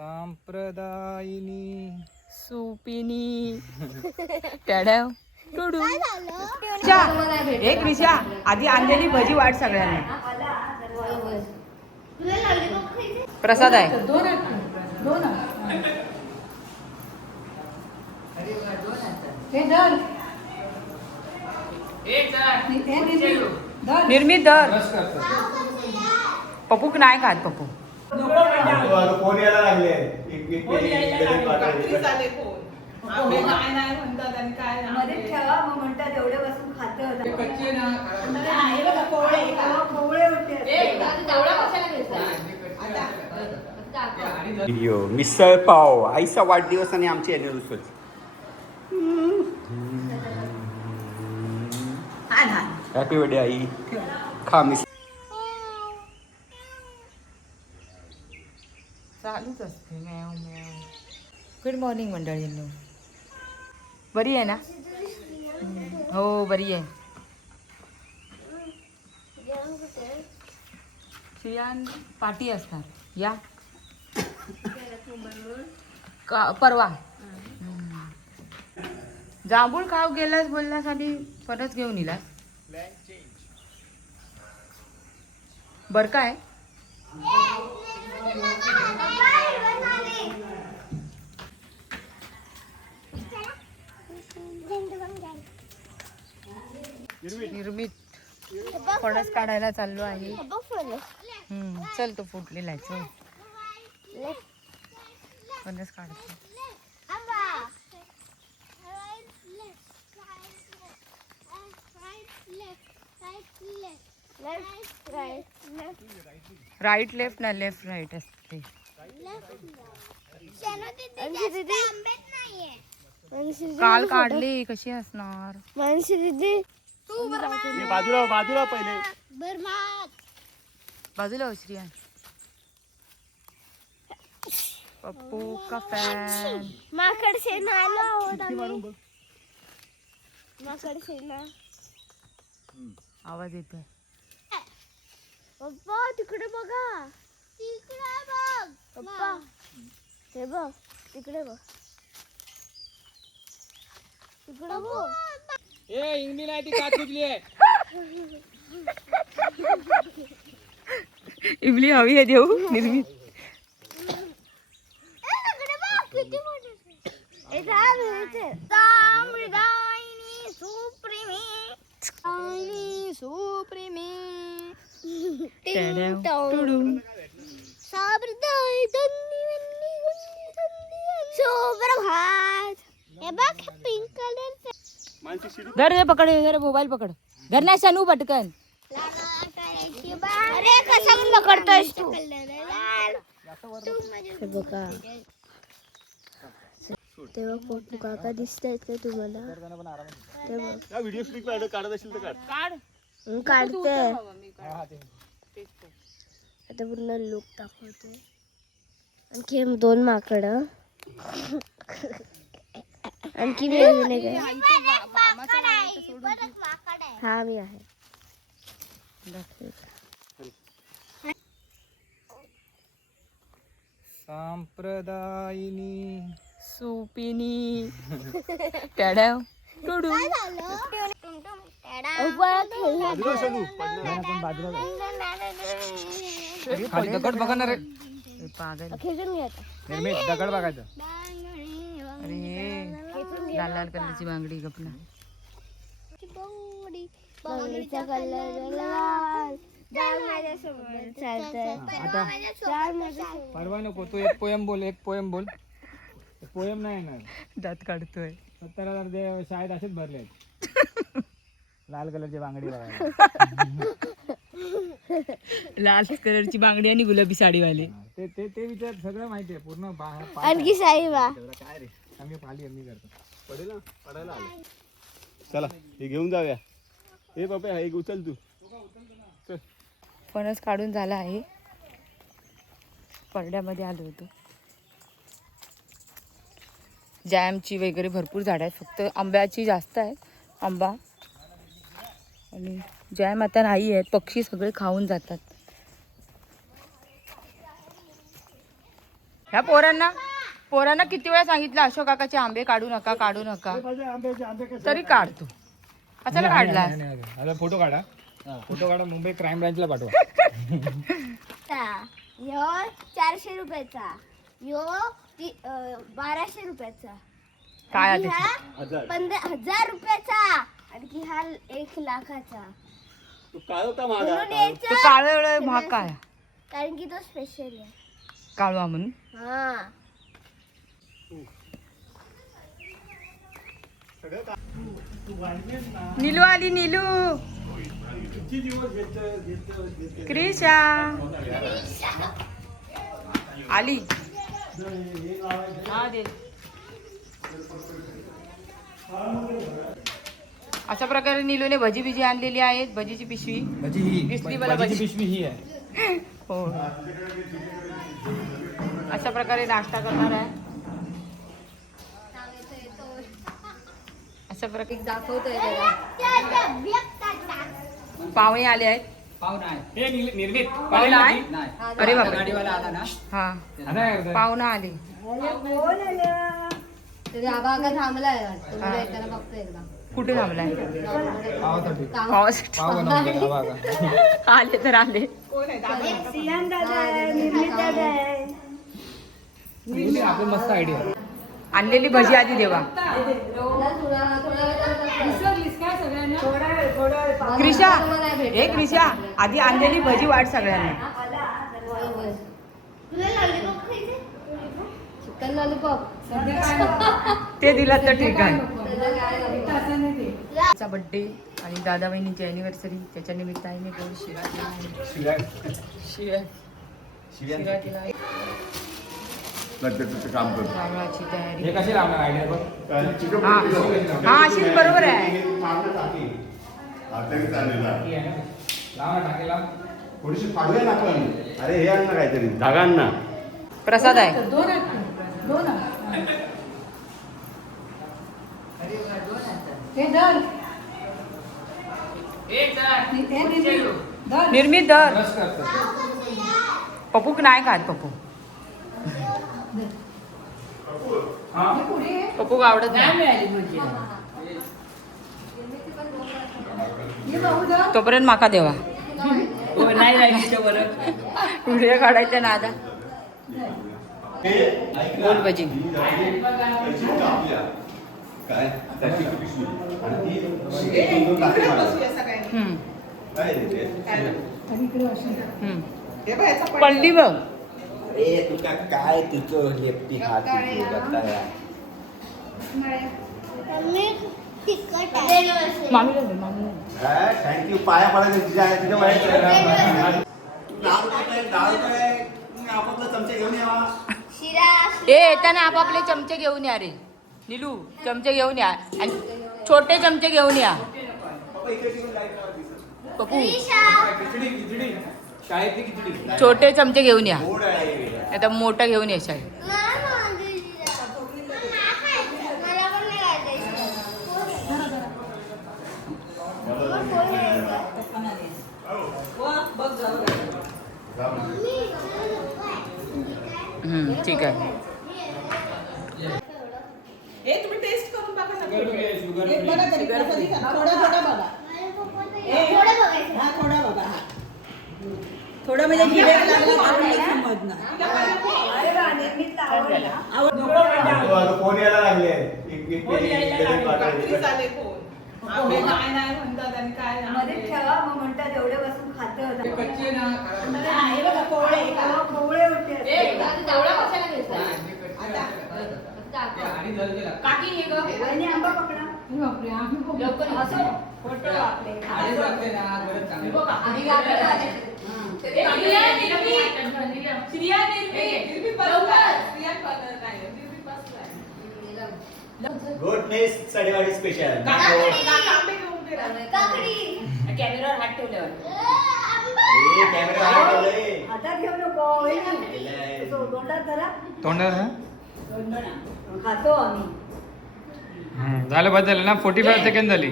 सांप्रदायिनी सुपिनी टॅडव टुडू एक विषा आधी आणलेली भजी वाट सगळ्यांना प्रसाद आहे निर्मित दर पप्पूक नाही खात पप्पू फोन यायला लागले मिसळ पाव आईचा वाढदिवस आणि आमची अॅनिव्हर्सरी हॅपी बर्थडे आई खा मिस चालूच असते मॅव मॅव. Good morning मंडळींनो. बरी आहे ना? हो बरी आहे. श्रियान पार्टी असणार या परवा. जांभूळ खाऊ गेलास बोललास आणि परत घेऊन येलास. बर काय निर्मित फणस काढायला चाललो आहे. चल तो फुटलेला आहे. चल फणस काढतो. राईट लेफ्ट ना लेफ्ट राईट असते. काल काढली कशी असणार बाजूला बाजूला पहिले बाजूला हो श्रिया. पप्पू का फॅन माकड सेना माकड सेना आवाज येतोय. पप्पा तिकडे बघा. तिकडे बघ पप्पा. हे बघ तिकडे बघ. तिकडे बघ. ए इंगली नाही ती काच सुटली आहे. इमली हवी आहे देऊ निर्मित. तिकडे बघ किती मोठे. हे झाड तांबडाईनी सुप्रीमी आईनी सुप्रीमी टिंग टोंग साबरदाई दन्नी वन्नी वन्नी दन्नी सुप्रभात. हे बघ पिंक कलर. घर रे पकड जरा मोबाईल पकड. घर नाही सनू पटकन. अरे कसा पकडतोस तू. हे बघा तेव्हा फोटो काका दिसतायत का तुम्हाला. व्हिडिओ क्लिप काढत असेल तर काढ. काढते आता पूर्ण लुक दाखवते. आणखी 2 माकड. आणखी मी अजून एक आहे. हा मी आहे. सांप्रदायिनी सुपिनी टॅडव टुडू दगड बघा ना रे. पागल. निर्मित दगड बघायचं. अरे लाल लाल कलरची बांगडी गपना. बांगडीचा कलर लाल. परवा नको तू एक पोयम बोल. एक पोयम बोल. पोयम नाही येणार. दात काढतोय. 70,000 शाळेत असेच भरले आहेत. लाल कलरची बांगडी बघायला. लाल कलरची बांगडी आणि गुलाबी साडीवाले. ते ते ते विचार सगळं माहिती आहे पूर्ण. आणखी साईबा काय रे आम्ही पाली आम्ही करतो. पडेल ना पडायला आले. चला हे घेऊन जाऊया. हे पप्पा हे उचल तू. फणस काढून झाला आहे. परड्यामध्ये आलो होतो. जॅमची वगैरे भरपूर झाडं आहेत. फक्त आंब्याची जास्त आहे. आंबा आणि जॅम आता नाही आहेत. पक्षी सगळे खाऊन जातात. ह्या पोरांना किती वेळा सांगितलं अशोक काकाचे आंबे काढू नका काढू नका, तरी काढतो. कशाला काढला? आता फोटो काढा, फोटो काढा, मुंबई क्राईम ब्रांचला पाठवा. ह्यो 400 रुपयाचा, ह्यो 1200 रुपयाचा, काय आणि आता? हा 15,000 रुपयाचा, आणखी हा 1 लाखाचा. तू काय होता माझा म्हणून तो यायचा, काळं एवढं भाग काय कारण की तो स्पेशल आहे. काळवा म्हणून? हा. नीलू आली, नीलू. क्रिशा आली. हा दे. अशा प्रकारे नीलूने भजी बिजी आणलेली आहेत. भजीची पिशवी भजी ही दिसली मला भजीची भजी. पिशवी ही आहे. हो, अशा प्रकारे नाश्ता करणार आहे. अशा प्रकारे दाखवतोय. पाहुणे आले आहेत. हे निर्मित पाहुणा आहे? अरे बापरे. गाडीवाला आला ना. हा, आता काय करताय? पाहुणा आले. तरी आबा का थांबलाय वाटतं. हा. येताना बघतो एकदा. कुठे थांबलाय? पावासाठी पावासाठी. पाव बनवतो बघा. आले तर आले. आपली मस्त आयडिया. आणलेली भजी आधी देवा. क्रिशा, हे क्रिशा, आधी आणलेली भजी वाट सगळ्यांना. चिकन लॉलीपॉप ते दिलं तर ठीक आहे. तिचा बर्थडे आणि दादा बहिणीची अॅनिव्हर्सरी, त्याच्या निमित्ताने गोड शिरा केला. शिरा केला. काम करतो तांदळाची तयारी. हे कशी लावणार आयडिया बघ. हा, अशीच बरोबर आहे. लावा टाकेला. थोडीशी फाडूया ना आपण. अरे हे आण ना काहीतरी धागा आण ना. प्रसाद आहे. निर्मित दर. रस करतात. पप्पूक नाही खात. पप्पूक आवडत नाही. तोपर्यंत माका देवा. व्हिडिओ काढायच्या नादा. गोल भजी. काय त्याची पिशवी आणि ती 2 टाके मारा. काय रे ते? पडली बघ. अरे तुका काय तुझं लेफ्टी हात बताया. मामीला दे, मामीला दे. थँक्यू. पाया पडायचं तिच्या वाईट. आपापला चमचे घेऊन यावा. ए, येताना आपापले चमचे घेऊन या रे. नीलू, चमचे घेऊन या आणि छोटे चमचे घेऊन या. पप्पू, खिचडी शाळेतली खिचडी. छोटे चमचे घेऊन या. गोड आहे. आता मोठा घेऊन येशाल. ठीक आहे. तुम्ही टेस्ट करून बघा ना. शुगर एक बघा तरी कधी थोडा थोडा बघा. हा थोडा बघा. हा थोडं म्हणजे गिऱ्हाईक लागला तर नाही समजणार. फोन यायला लागले. रात्री चाले फोन. आंबे काय नाही म्हणतात आणि काय नाही. कच्चे ना. आणि जलते लागतात. आधीच लागते ना. गरज चांगली. Good taste Sadewadi special. कॅमेरावर हात ठेवल्यावर तोंडात झालं बदल ना. 45 सेकंड झाली.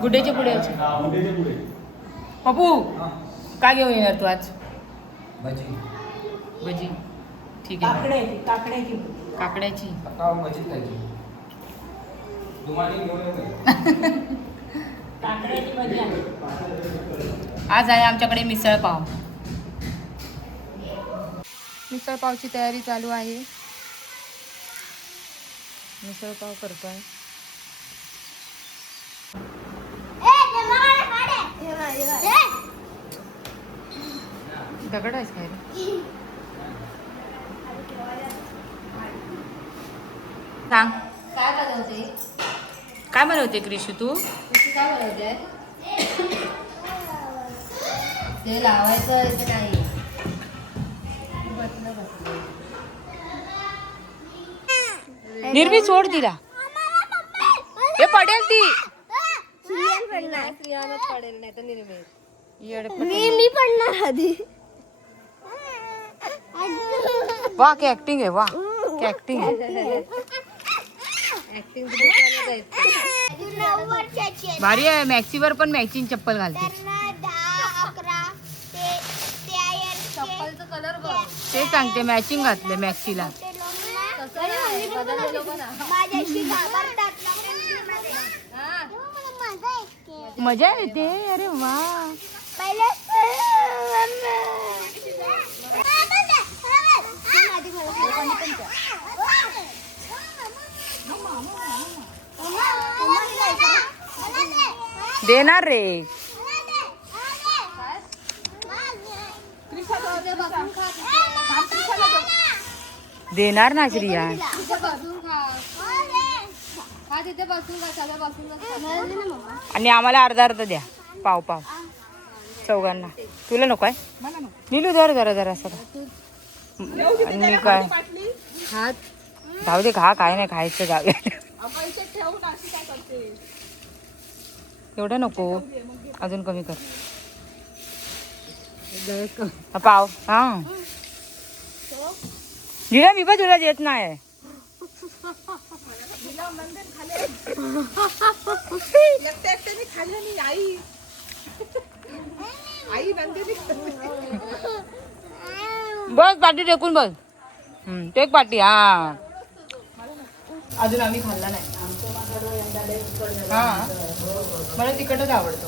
गुड्डेचे पुढे. पप्पू, काय घेऊन येणार तू आज? भजी भजी ठीक आहे. काकड्याची काकड्याची सकाळ भजी खायची तुम्हाला घेऊन येऊ काकड्याची भजी आहे. आज आहे आमच्याकडे मिसळ पाव. मिसळ पावची तयारी चालू आहे. मिसळ पाव करतोय. दगड आहेस काय रे? सांग काय बनवते? काय बनवते क्रिशू तू? तू काय बनवते? ते लावायचं इथे नाही. बसलं बसलं. निर्वी सोड तिला. हे पडेल ती. स्त्रियांनाच पडेल नाही तर निर्भय. मी पडणार आधी. वा की ऍक्टिंग आहे. वा की ऍक्टिंग आहे. ऍक्टिंग जायचं. 9 वर्षाची आहे. भारी आहे. मॅक्सीवर पण मॅचिंग चप्पल घालते. त्यांना 10, 11 ते आहे चप्पलचा कलर बघ. ते सांगते मॅचिंग घातले मॅक्सीला. तसं नाही, बदललेलं पण आहे. माझ्याशी घाबरतात. हा. मजा येते. मजा येते. अरे वा. पहिले देणार रे. तिथे बसून खा. देणार ना श्रिया. तिथे बसून खा. हा तिथे बसून खा. सगळं बसूनच. आणि आम्हाला अर्धा अर्धा द्या. पाव पाव चौघांना. तुला नको आहे? नीलू धर जरा जरा सर. आणि मी काय हात जाऊ दे. खा. काय नाही खायचं जाऊ. एवढं नको. अजून कमी कर. हा, पाव. हा जिरा मी पण तुला देत नाही. बस पाटी टेकून बस. टेक पाटी. हा अजून आम्ही खाल्ला नाही. हा मला तिखटच आवडतो.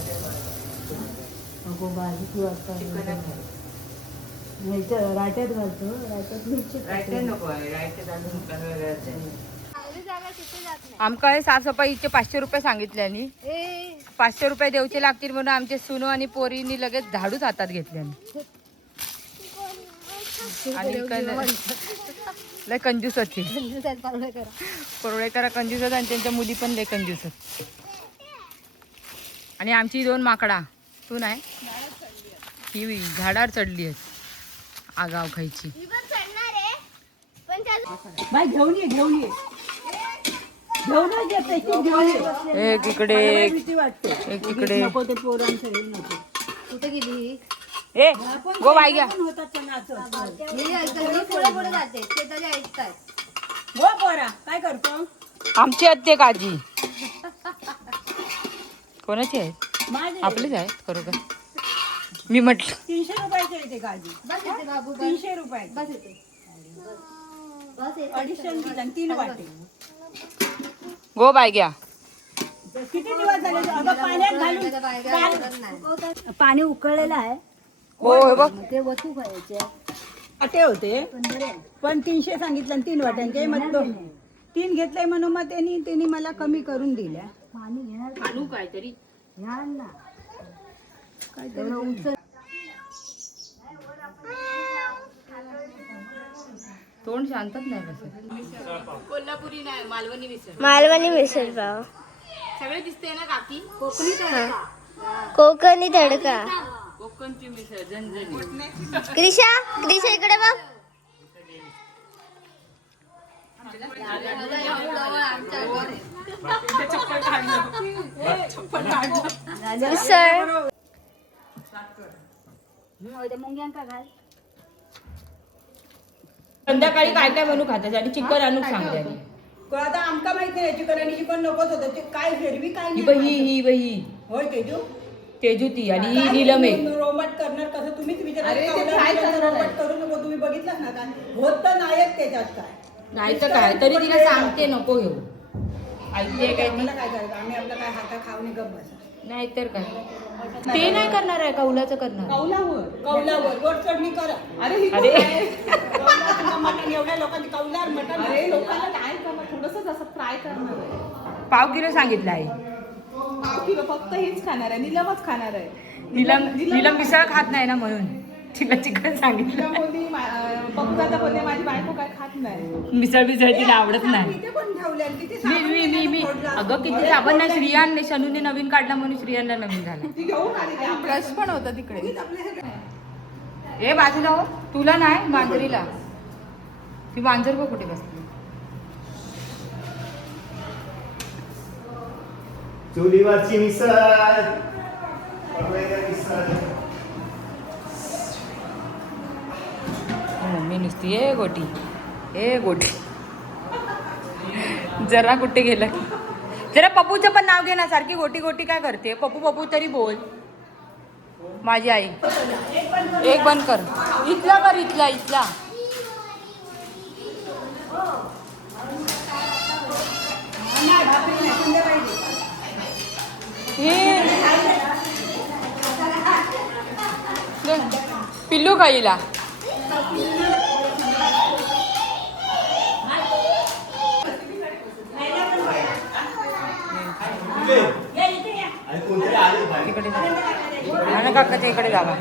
रायट्यात घालतो. रायट्यात मिरची नको आहे. आमका हे साफसफाईचे 500 रुपये सांगितले आणि 500 रुपये देऊचे लागतील म्हणून आमचे सुनो आणि पोरीनी लगेच झाडूच हातात घेतले. आणि लय कंजूस होती. कोरळेकरा कंजूस होत आणि त्यांच्या मुली पण लय कंजूस होत. आणि आमची 2 माकडा. तू नाही ही झाडावर चढली आहे. आगाव खायची. बाई घेऊन ये घेऊन ये. घेऊनच येते ती घेऊन ये. एक इकडे भीती वाटते. एक इकडे. नको ते पोरांचं हे नको. कुठे गेली? ए गो बाई घ्या. पण होतात ते नाचत. ही पुढे पुढे जाते. ते तरी ऐकताय. हो पोरा काय करतो? आमची आहेत काजी. कोणाची आहेत? माझे आपलीच आहेत खरोखर. मी म्हटलं 300 रुपयाचे येते काळजी. बस येते बाबू बस. 300 रुपये. बस येते. बस येते. अडीचशे दिला 3 वाटे. गो बाई घ्या. किती दिवस झाले? अगं पाण्यात त्याच्या बायका आवडत नाही. घालून पाणी उकळलेलं आहे. हो हे बघ. ते वतू खायचे अटे होते. पण 300 सांगितलं आणि 3 वाट्यांचे. मग तो 3 घेतले म्हणून मग त्यांनी मला कमी करून दिल्या. आणू काहीतरी. तोंड शांतच नाही बसत. कोल्हापुरी नाही मालवणी मिसळ. मालवणी मिसळ पाव. सगळे दिसते ना काकी. कोकणी तडका. कोकणची मिसळ झणझणी. क्रिशा क्रिशा इकडे बघ. मिसळ. संध्याकाळी काय काय बनवू खातात आणि चिकन आणून सांगते. आता आमका माहित नाही चिकन आणि चिकन नकोच होतं. ते काय हिरवी काय ही नाही. बही ही बही होय तेजू. तेजू ती आणि ही नीलम एक. रोमट करणार कसं तुम्हीच विचारा करू नको. तुम्ही बघितलं ना काय होत तर नाहीच त्याच्यात काय. नाही तर काय तरी तिला सांगते नको घेऊ. ऐकते काय ती? आम्हाला काय करायचं आम्ही आपलं काय हाता खाऊन गप बसा. नाही तर काय ते नाही करणार आहे कौलाचं करणार. कौलावर वर चढणी करा. अरे मटण एवढ्या लोकांची कौलावर मटण लोकांना काय करणार थोडंसं असं फ्राय करणार आहे. पाव किलो सांगितलं आहे. पाव किलो फक्त हेच खाणार आहे. निलमच खाणार आहे. नीलम मिसळ खात नाही ना म्हणून तिला चिकन सांगितलं. पप्पू बोलले माझी बायको काय खात नाही. मिसळ तिला आवडत नाही. किती पण ठेवले आणि किती मी अगं किती साबण नाही. श्रियान शनूने नवीन काढला म्हणून श्रियानला नवीन झालं. ती घेऊन आली. ब्रश पण होता तिकडे. ए बाजूला हो तुला नाही मांजरीला. ती मांजर बघ कुठे बसली. चुलीवरची मिसळ मिसळ. मम्मी नुसती ए गोटी ए गोटी. जरा कुठे गेलं जरा पप्पूचं पण नाव घे ना. सारखी गोटी गोटी काय करते. पप्पू पप्पू तरी बोल. माझी आई एक बंद कर. इथला कर इथला इथला. पिल्लू खाईला. आणि कोणतरी आले बाहेर. इकडे नाना काकाच्या इकडे जावा.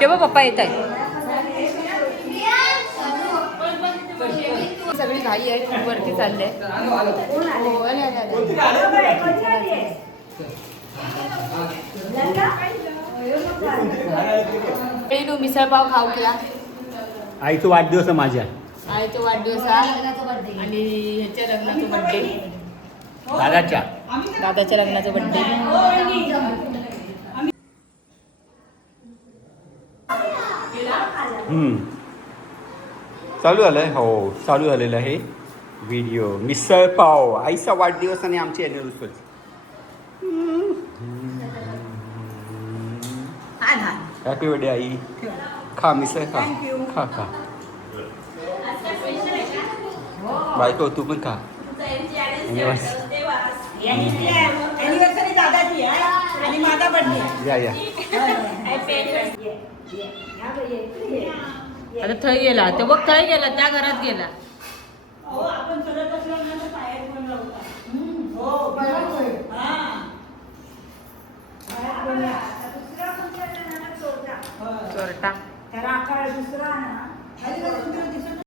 तेव्हा पप्पा येत आहेत. सगळी घाई आहे खूप वरती चालले. मिसळ पाव खाऊ क्या. आईचा वाढदिवस आहे माझ्या. आईचा वाढदिवस आणि ह्याच्या लग्नाचा बड्डे. दादाच्या लग्नाचा बड्डे. चालू झालंय. हो चालू झालेलं आहे व्हिडिओ. मिसळ पाव आईचा वाढदिवस आणि आमची अॅनिव्हर्सरी. हॅपी बर्थडे आई. खा मिसळ खा खा खा. बायको तू पण खा. अॅनिव्हर्सरी दादाची आहे आणि माझा बर्थडे. या या. आता थंय गेला ते बघ. थंय गेला त्या घरात गेला. आपण सगळं बसल्यानंतर पायात पण लावता. हो बरोबर. चोरटा त्याला आकार दुसरा ना